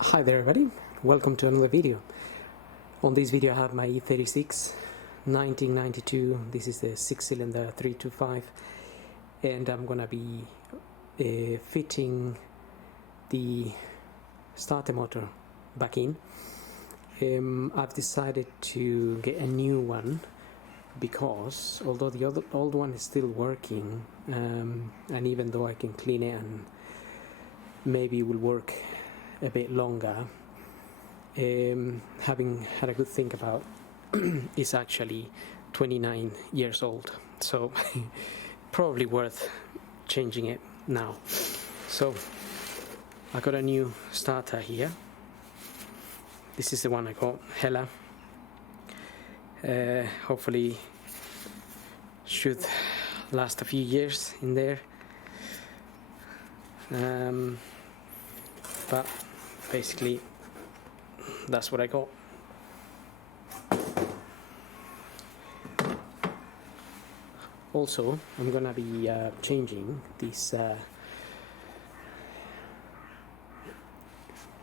Hi there everybody, welcome to another video. On this video I have my e36 1992, this is the 6-cylinder 325, and I'm gonna be fitting the starter motor back in. I've decided to get a new one because although the old one is still working, and even though I can clean it and maybe it will work a bit longer, having had a good think about it's actually 29 years old, so probably worth changing it now. So I got a new starter here. This is the one I got, Hella. Hopefully should last a few years in there, but basically that's what I got. Also, I'm gonna be changing these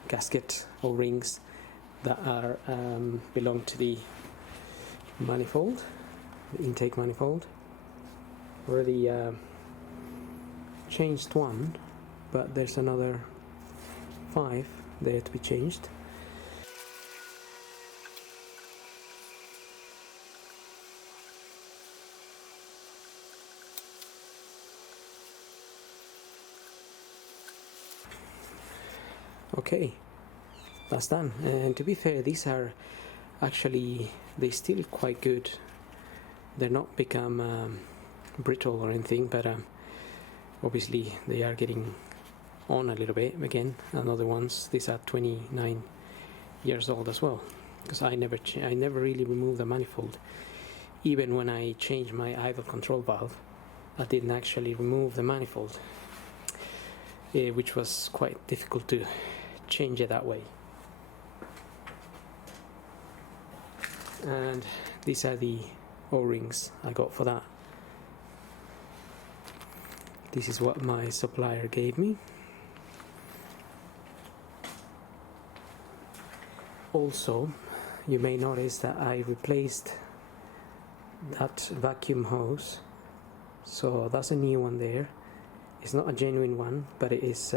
gasket or rings that are belong to the manifold, the intake manifold. Already changed one, but there's another 5 there to be changed. Okay, that's done. And to be fair, these are actually, they're still quite good. They're not become brittle or anything, but obviously they are getting on a little bit again. Another ones, these are 29 years old as well, because I never really removed the manifold. Even when I changed my idle control valve, I didn't actually remove the manifold, which was quite difficult to change it that way. And these are the O-rings I got for that. This is what my supplier gave me. Also, you may notice that I replaced that vacuum hose, so that's a new one there. It's not a genuine one, but it is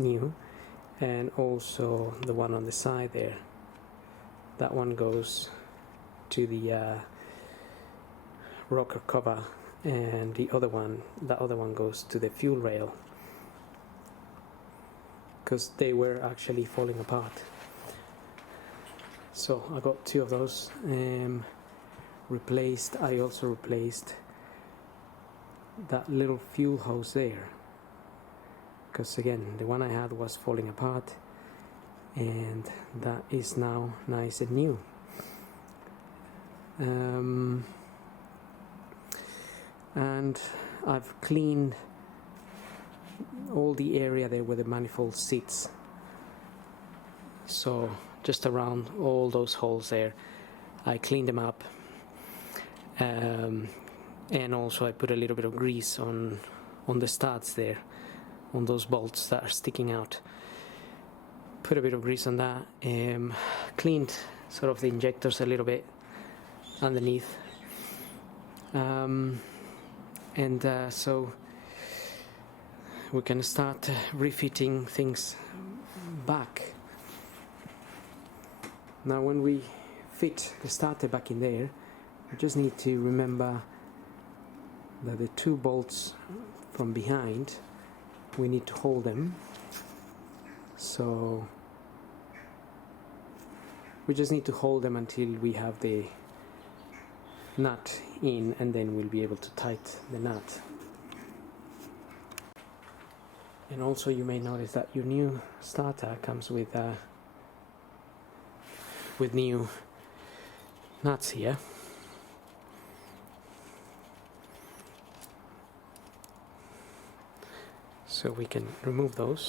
new. And also the one on the side there, that one goes to the rocker cover, and that other one goes to the fuel rail, because they were actually falling apart. So I got 2 of those replaced. I also replaced that little fuel hose there, because again the one I had was falling apart, and that is now nice and new. And I've cleaned all the area there where the manifold sits, so just around all those holes there I cleaned them up, and also I put a little bit of grease on the studs there, on those bolts that are sticking out. Put a bit of grease on that, cleaned sort of the injectors a little bit underneath, so we can start refitting things back. Now when we fit the starter back in there, we just need to remember that the 2 bolts from behind, we need to hold them. So we just need to hold them until we have the nut in, and then we'll be able to tighten the nut. And also you may notice that your new starter comes with new nuts here. So we can remove those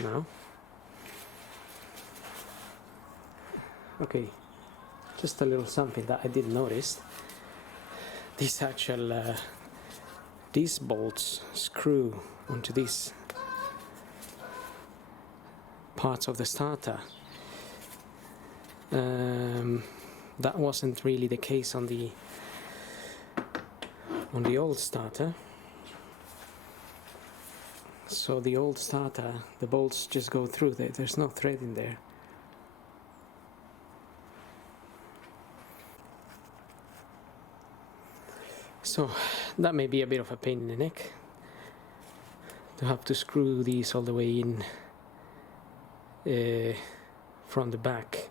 now. Okay, just a little something that I didn't notice. These bolts screw onto this parts of the starter. That wasn't really the case on the old starter. So the old starter, the bolts just go through there. There's no thread in there. So that may be a bit of a pain in the neck to have to screw these all the way in from the back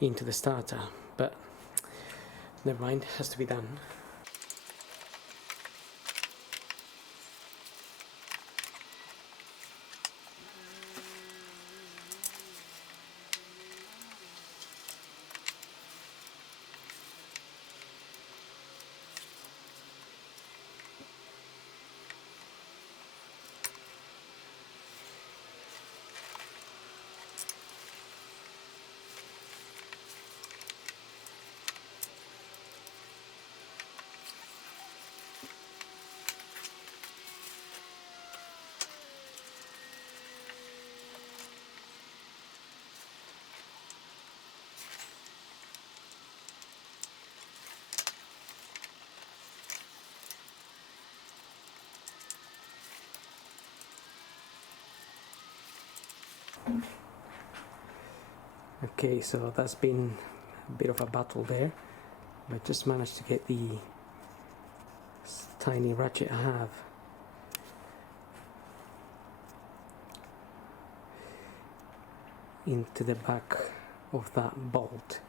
into the starter, but never mind, has to be done. Okay, so that's been a bit of a battle there, but just managed to get the tiny ratchet I have into the back of that bolt,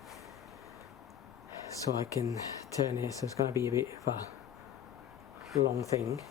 so I can turn it. So it's going to be a bit of a long thing.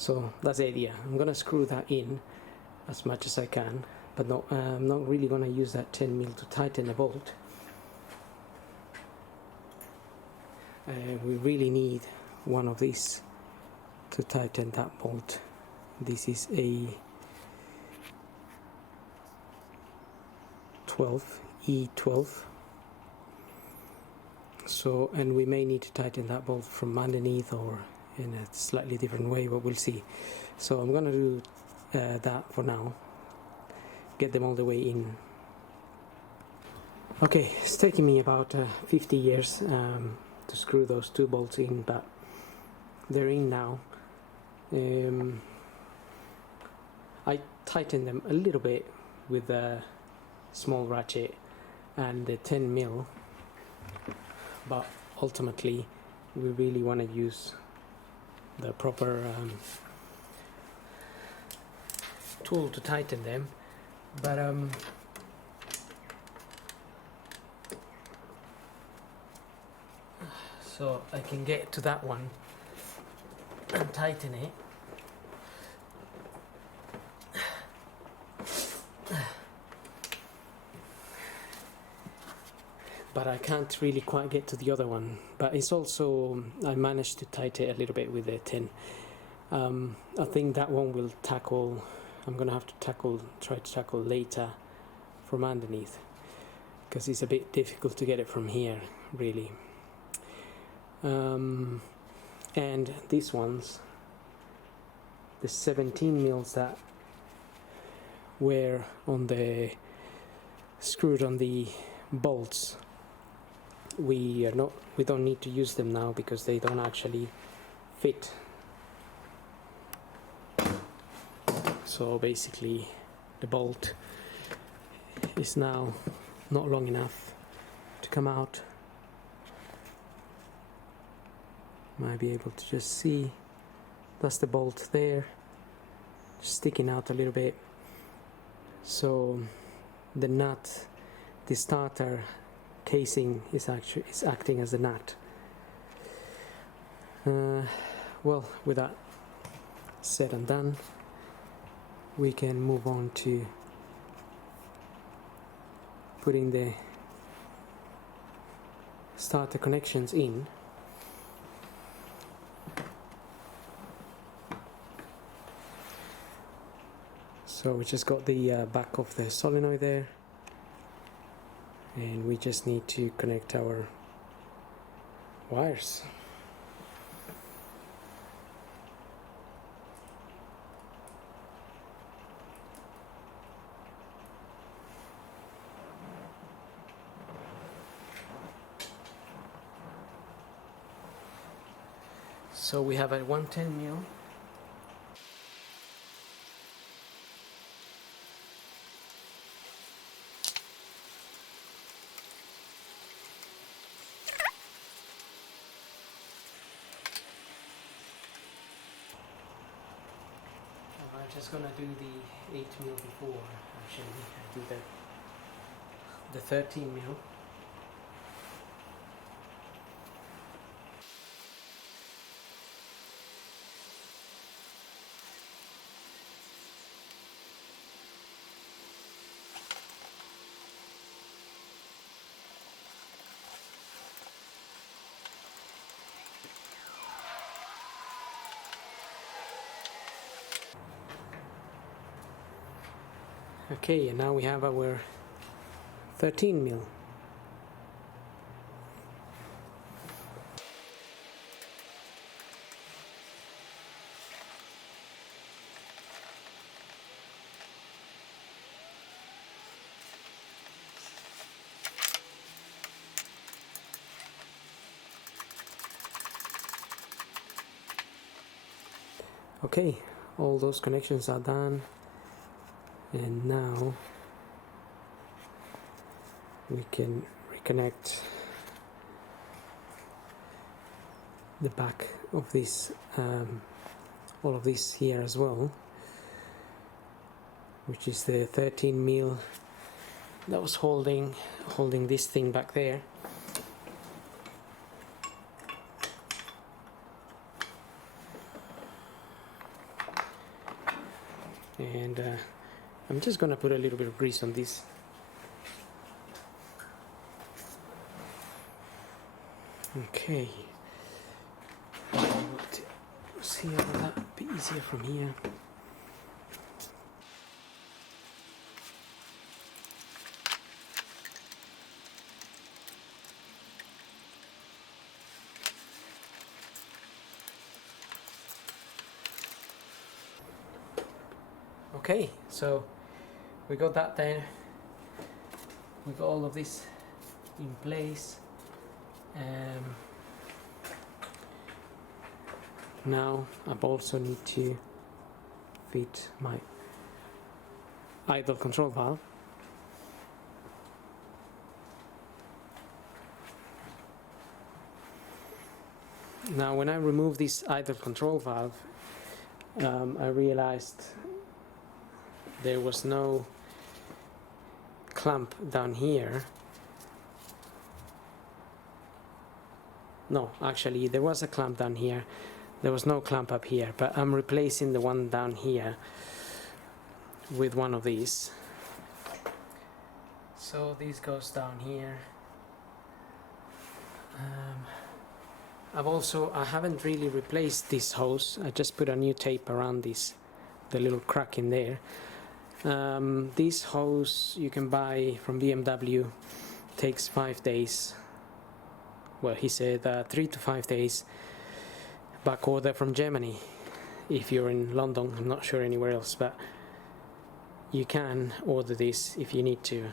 So that's the idea. I'm gonna screw that in as much as I can, but I'm not really gonna use that 10mm to tighten the bolt. We really need one of these to tighten that bolt. This is a E12. So, and we may need to tighten that bolt from underneath or in a slightly different way, but we'll see. So I'm gonna do that for now, get them all the way in. Okay, it's taking me about 50 years to screw those two bolts in, but they're in now. I tightened them a little bit with a small ratchet and the 10mm, but ultimately we really want to use the proper tool to tighten them, but so I can get to that one and tighten it. But I can't really quite get to the other one. But it's also, I managed to tighten it a little bit with the 10. I think that one will tackle, I'm going to have to try to tackle later from underneath, because it's a bit difficult to get it from here, really. And these ones, the 17mm that were on the screwed on the bolts, we don't need to use them now because they don't actually fit. So basically the bolt is now not long enough to come out. Might be able to just see that's the bolt there, just sticking out a little bit. So the nut, the starter casing is acting as a nut. Well, with that said and done, we can move on to putting the starter connections in. So we just got the back of the solenoid there, and we just need to connect our wires. So we have a 110mm. I'm just gonna do the 8mm before actually I do the 13mm. Okay, and now we have our 13mm. Okay, all those connections are done, and now we can reconnect the back of this, all of this here as well, which is the 13mm that was holding this thing back there. And I'm just gonna put a little bit of grease on this. Okay, see how that be easier from here. Okay, so we got that there. We got all of this in place. Now I also need to fit my idle control valve. Now when I remove this idle control valve, I realized there was no clamp down here. No, actually there was a clamp down here. There was no clamp up here, but I'm replacing the one down here with one of these. So this goes down here. I haven't really replaced this hose. I just put a new tape around this, the little crack in there. This hose you can buy from BMW. Takes 5 days. Well, he said 3 to 5 days. Back order from Germany. If you're in London, I'm not sure anywhere else, but you can order this if you need to.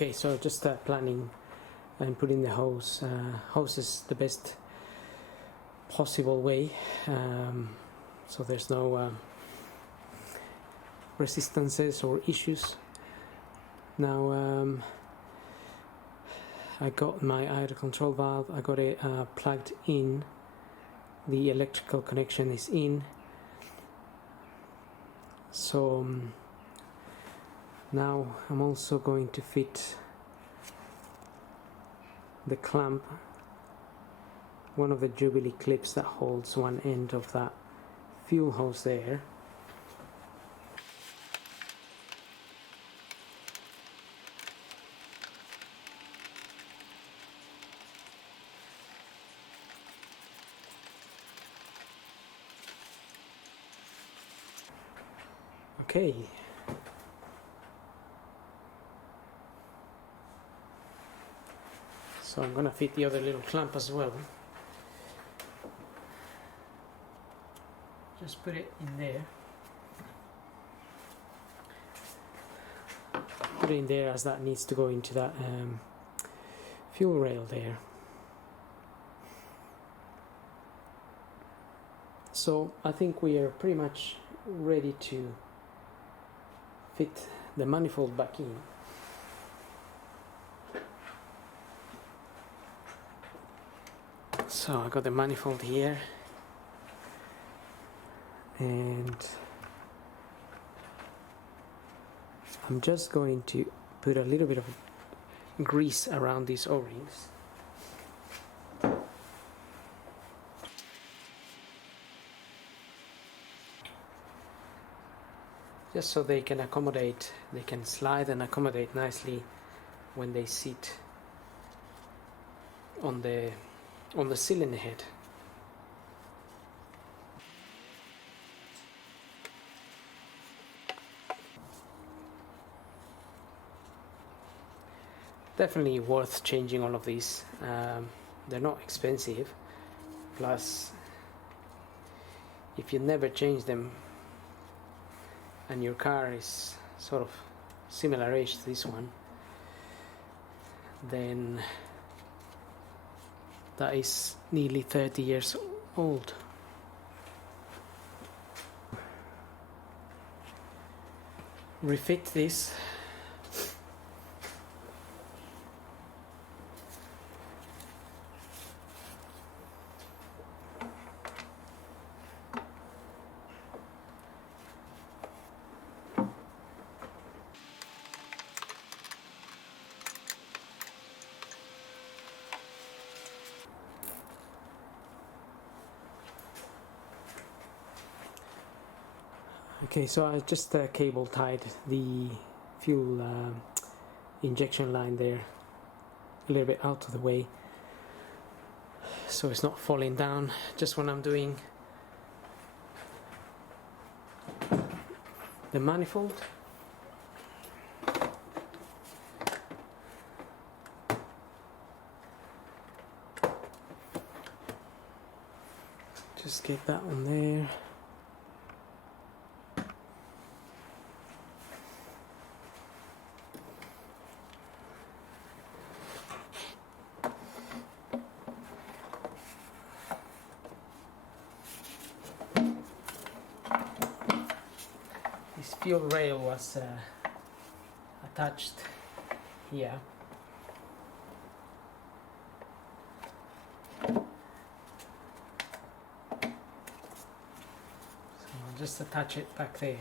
Okay, so just planning and putting the hose. Hose is the best possible way, so there's no resistances or issues. Now I got my idle control valve, I got it plugged in, the electrical connection is in, so now I'm also going to fit the clamp, one of the Jubilee clips that holds one end of that fuel hose there. Okay. So I'm gonna fit the other little clamp as well. Just put it in there. Put it in there as that needs to go into that fuel rail there. So I think we are pretty much ready to fit the manifold back in. So I got the manifold here, and I'm just going to put a little bit of grease around these O-rings. Just so they can accommodate, they can slide and accommodate nicely when they sit on the cylinder head. Definitely worth changing all of these. They're not expensive, plus if you never change them and your car is sort of similar age to this one, then that is nearly 30 years old. Refit this. Okay, so I just cable tied the fuel injection line there a little bit out of the way, so it's not falling down just when I'm doing the manifold. Just get that on there. This fuel rail was attached here. So I'll just attach it back there.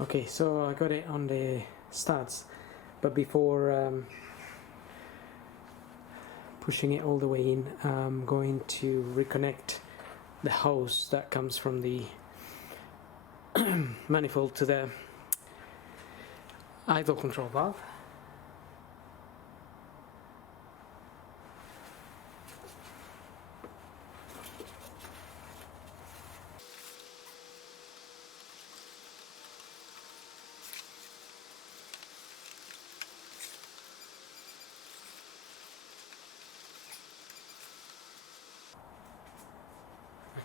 Okay, so I got it on the studs, but before pushing it all the way in, I'm going to reconnect the hose that comes from the manifold to the idle control valve.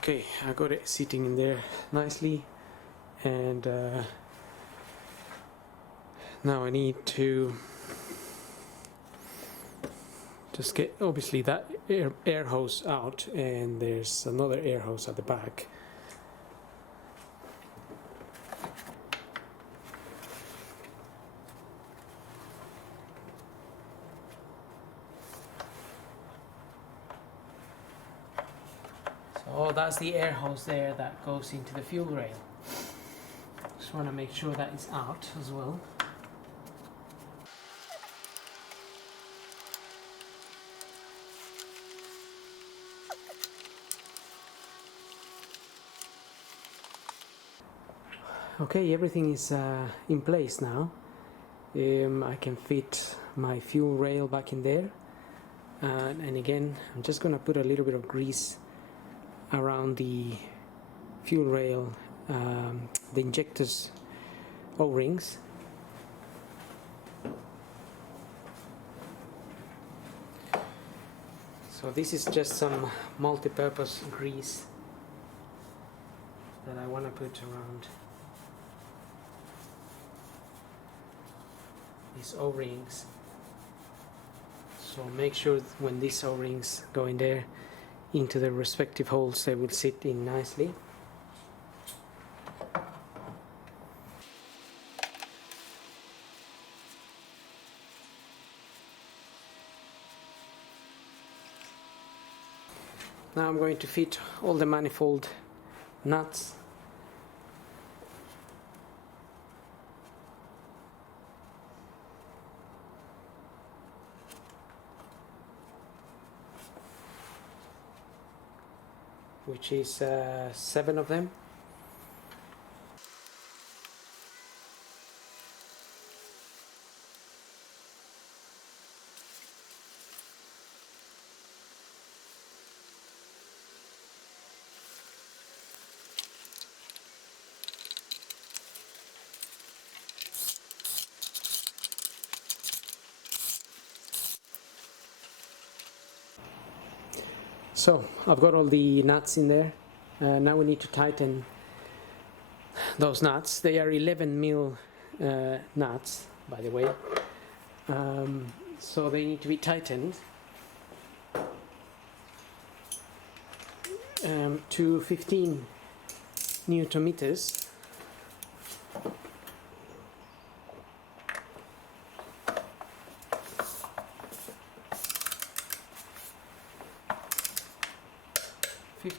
Okay, I got it sitting in there nicely, and now I need to just get obviously that air hose out, and there's another air hose at the back. So that's the air hose there that goes into the fuel rail. Just want to make sure that is out as well. Okay, everything is in place now. I can fit my fuel rail back in there, and again I'm just gonna put a little bit of grease around the fuel rail, the injectors O-rings. So this is just some multi-purpose grease that I want to put around these O-rings. So make sure when these O-rings go in there into the respective holes, they will sit in nicely. Now I'm going to fit all the manifold nuts. Which is 7 of them. So I've got all the nuts in there. Now we need to tighten those nuts. They are 11mm nuts, by the way. So they need to be tightened to 15 Newton meters.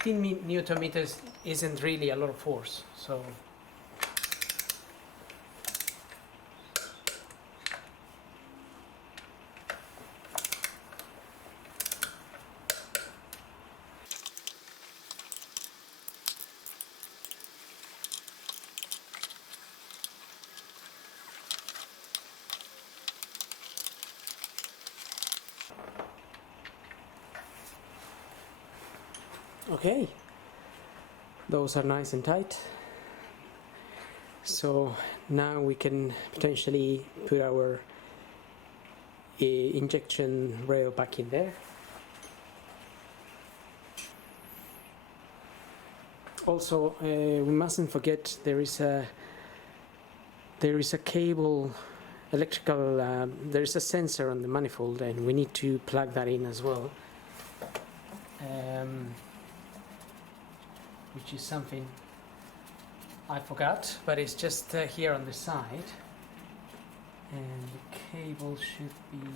Newton meters isn't really a lot of force, so okay, those are nice and tight. So now we can potentially put our injection rail back in there. Also, we mustn't forget there is a cable, electrical. There is a sensor on the manifold, and we need to plug that in as well. Which is something I forgot, but it's just here on the side, and the cable should be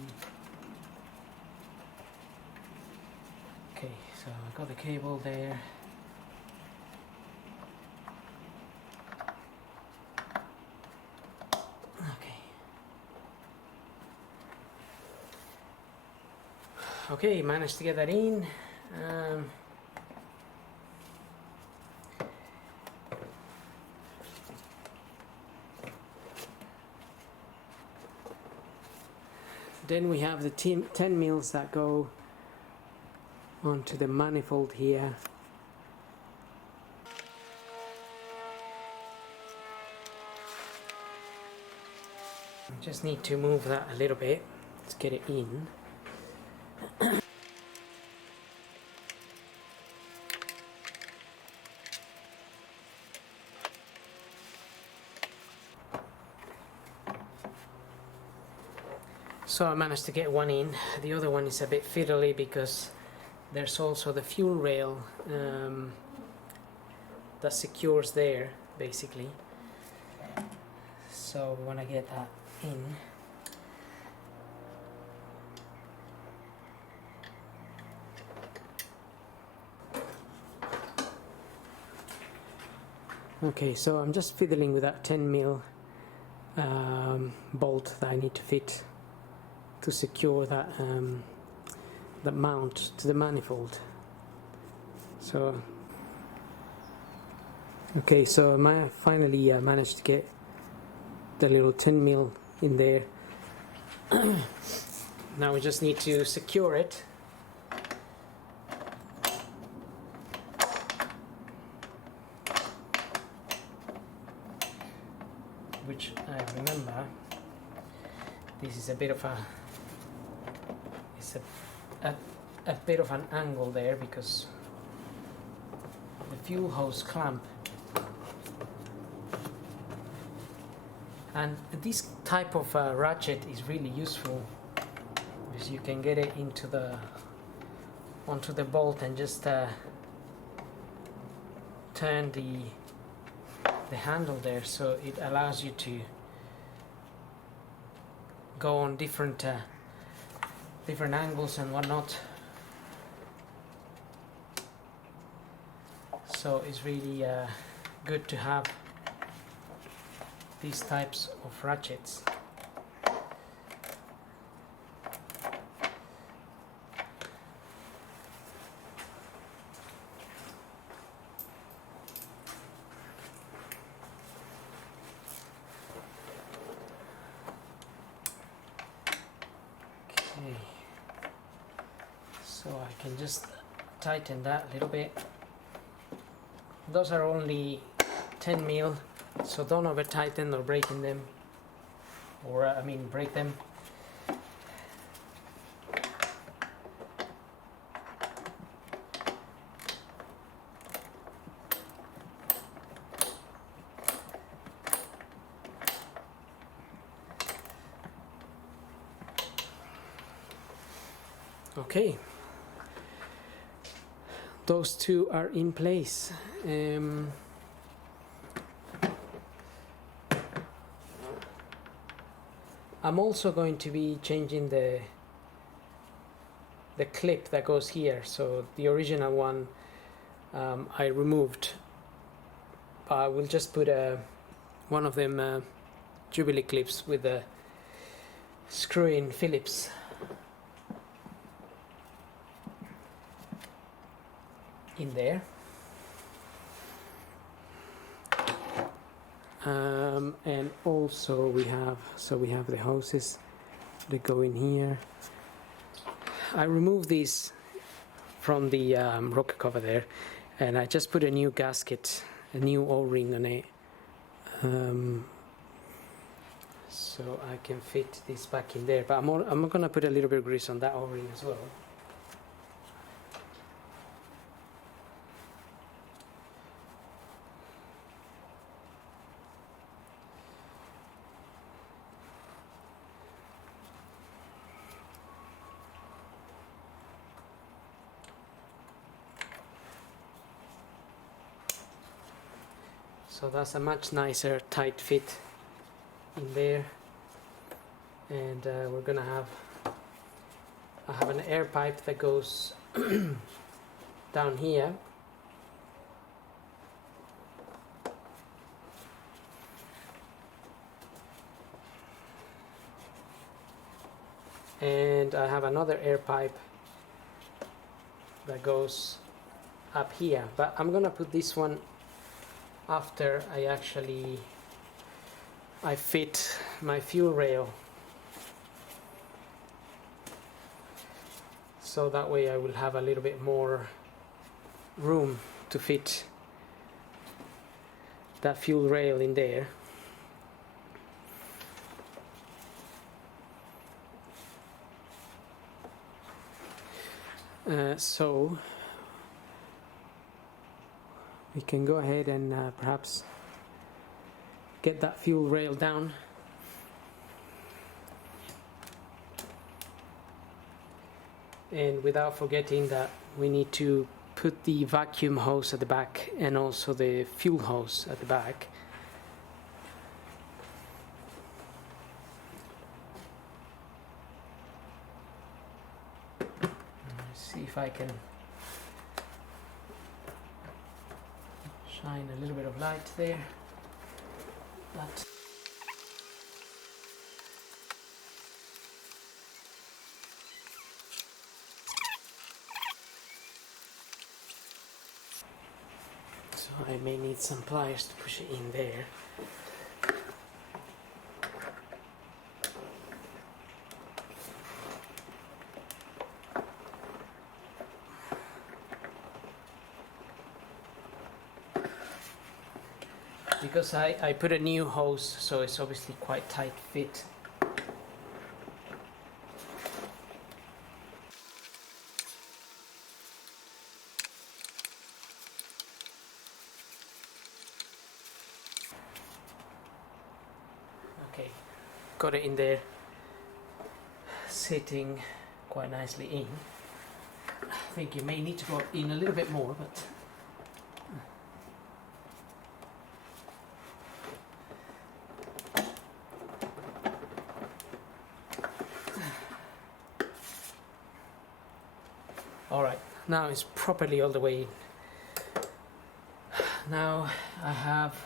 okay. So I got the cable there. Okay, managed to get that in. Then we have the 10 mils that go onto the manifold here. Just need to move that a little bit. Let's get it in. So I managed to get one in. The other one is a bit fiddly because there's also the fuel rail that secures there, basically. So we want to get that in. Okay, so I'm just fiddling with that 10mm bolt that I need to fit to secure that that mount to the manifold. So okay, so I finally managed to get the little 10mm in there. Now we just need to secure it. Which I remember, this is a bit of a bit of an angle there because the fuel hose clamp, and this type of ratchet is really useful because you can get it onto the bolt and just turn the handle there, so it allows you to go on different angles and whatnot. So it's really good to have these types of ratchets. So I can just tighten that a little bit. Those are only 10mm, so don't over tighten or breaking them, or break them. Okay, those two are in place. I'm also going to be changing the clip that goes here. So the original one I removed. I will just put one of them Jubilee clips with the screw-in Phillips. In there, and also we have the hoses that go in here. I removed these from the rocker cover there, and I just put a new gasket, a new O-ring on it, so I can fit this back in there. But I'm gonna put a little bit of grease on that O-ring as well. So that's a much nicer tight fit in there, and we're gonna have I have an air pipe that goes down here, and I have another air pipe that goes up here, but I'm gonna put this one after I fit my fuel rail, so that way I will have a little bit more room to fit that fuel rail in there. So we can go ahead and perhaps get that fuel rail down. And without forgetting that we need to put the vacuum hose at the back and also the fuel hose at the back. Let's see if I can shine a little bit of light there. That. So I may need some pliers to push it in there. Because I put a new hose, so it's obviously quite tight fit. Okay, got it in there, sitting quite nicely in. I think you may need to go in a little bit more, but alright, now it's properly all the way in. Now I have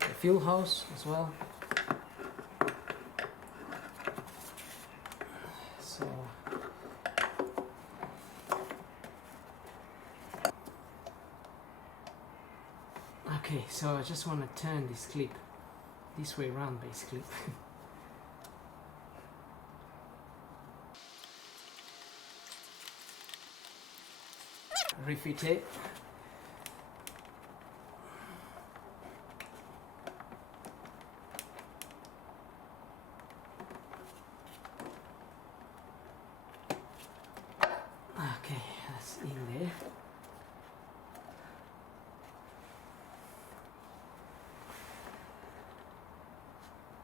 the fuel hose as well. So okay, so I just want to turn this clip this way around basically. Refit it. Okay, that's in there.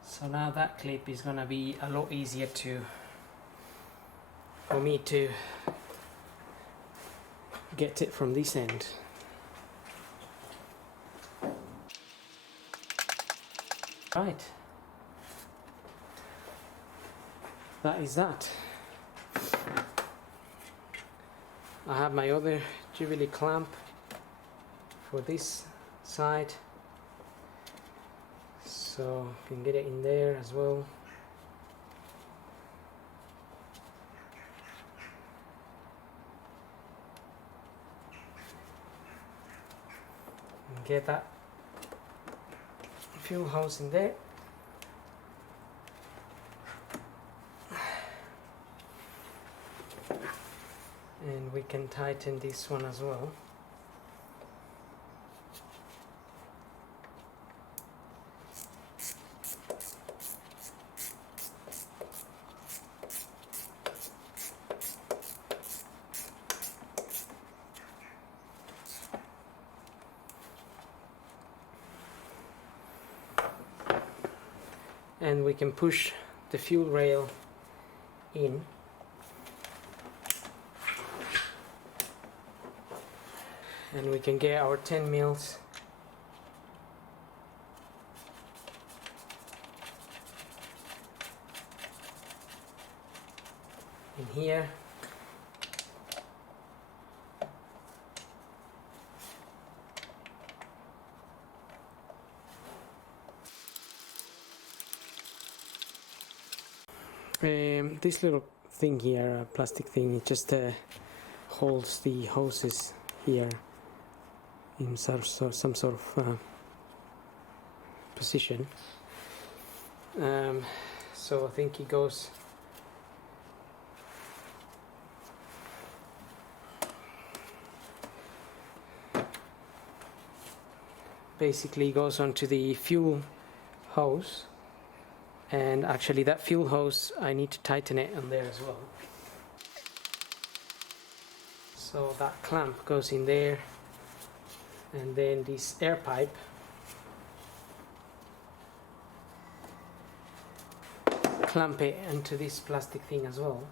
So now that clip is gonna be a lot easier for me to get it from this end. Right. That is that. I have my other Jubilee clamp for this side, so you can get it in there as well. And get that fuel hose in there. And we can tighten this one as well. And we can push the fuel rail in. And we can get our 10 mils in here. This little thing here, a plastic thing, it just holds the hoses here in some sort of position. So I think it goes basically goes onto the fuel hose, and actually that fuel hose I need to tighten it on there as well. So that clamp goes in there, and then this air pipe clamp it into this plastic thing as well.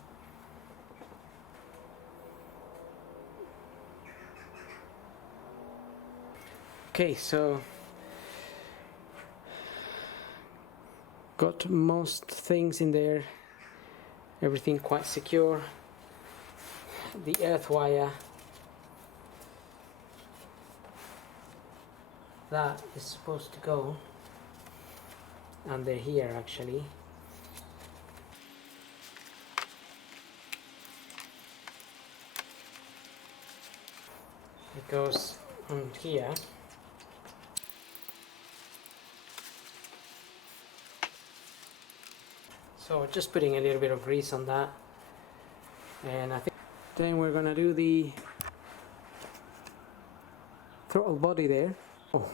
Okay, so got most things in there, everything quite secure. The earth wire, that is supposed to go under here actually. It goes on here. So just putting a little bit of grease on that, and I think then we're gonna do the throttle body there. Oh,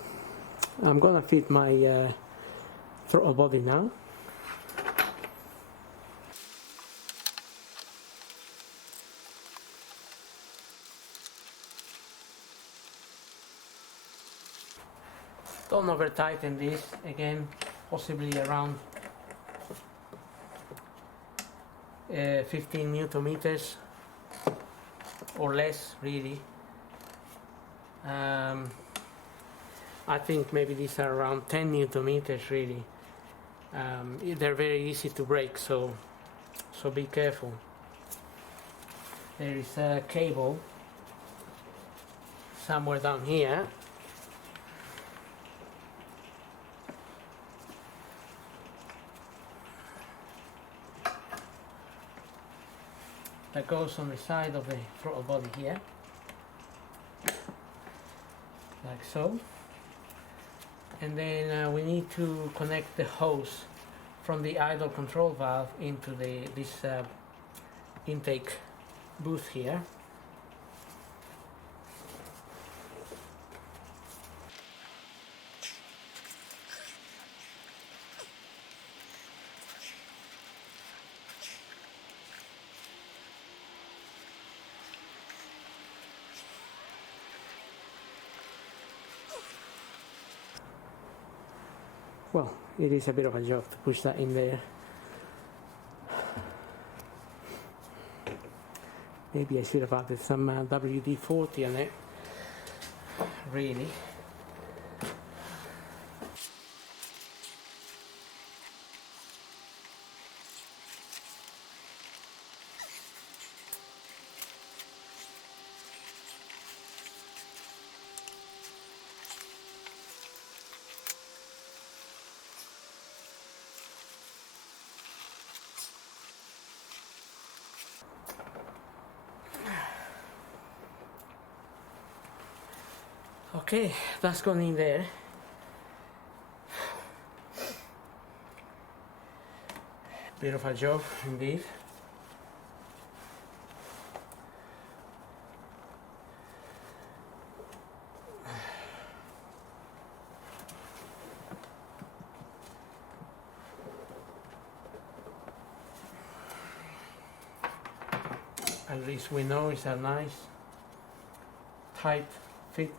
I'm gonna fit my throttle body now. Don't over tighten this, again possibly around 15 newton meters or less really. I think maybe these are around 10 newton meters really. They're very easy to break, so be careful. There is a cable somewhere down here. That goes on the side of the throttle body here, like so. And then we need to connect the hose from the idle control valve into this intake booth here. Well, it is a bit of a job to push that in there. Maybe I should have added some WD-40 on it, really. Okay, that's gone in there. Bit of a job indeed. At least we know it's a nice tight fit.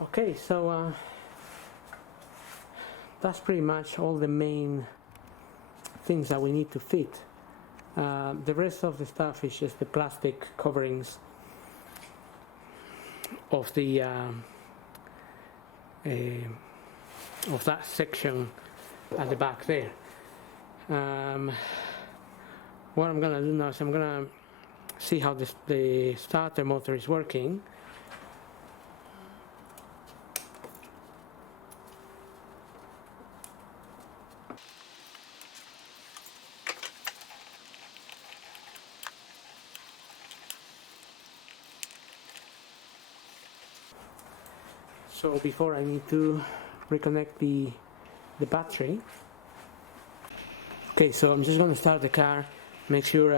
Okay, so that's pretty much all the main things that we need to fit. The rest of the stuff is just the plastic coverings of the of that section at the back there. What I'm gonna do now is I'm gonna see how the starter motor is working. So before I need to reconnect the battery. Okay, so I'm just going to start the car, make sure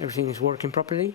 everything is working properly.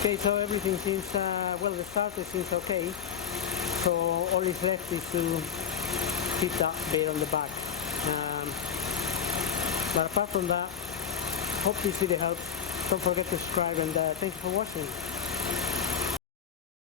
Okay, so everything seems, well, the starter seems okay, so all is left is to fit that bit on the back. But apart from that, hope this video helps. Don't forget to subscribe, and thank you for watching.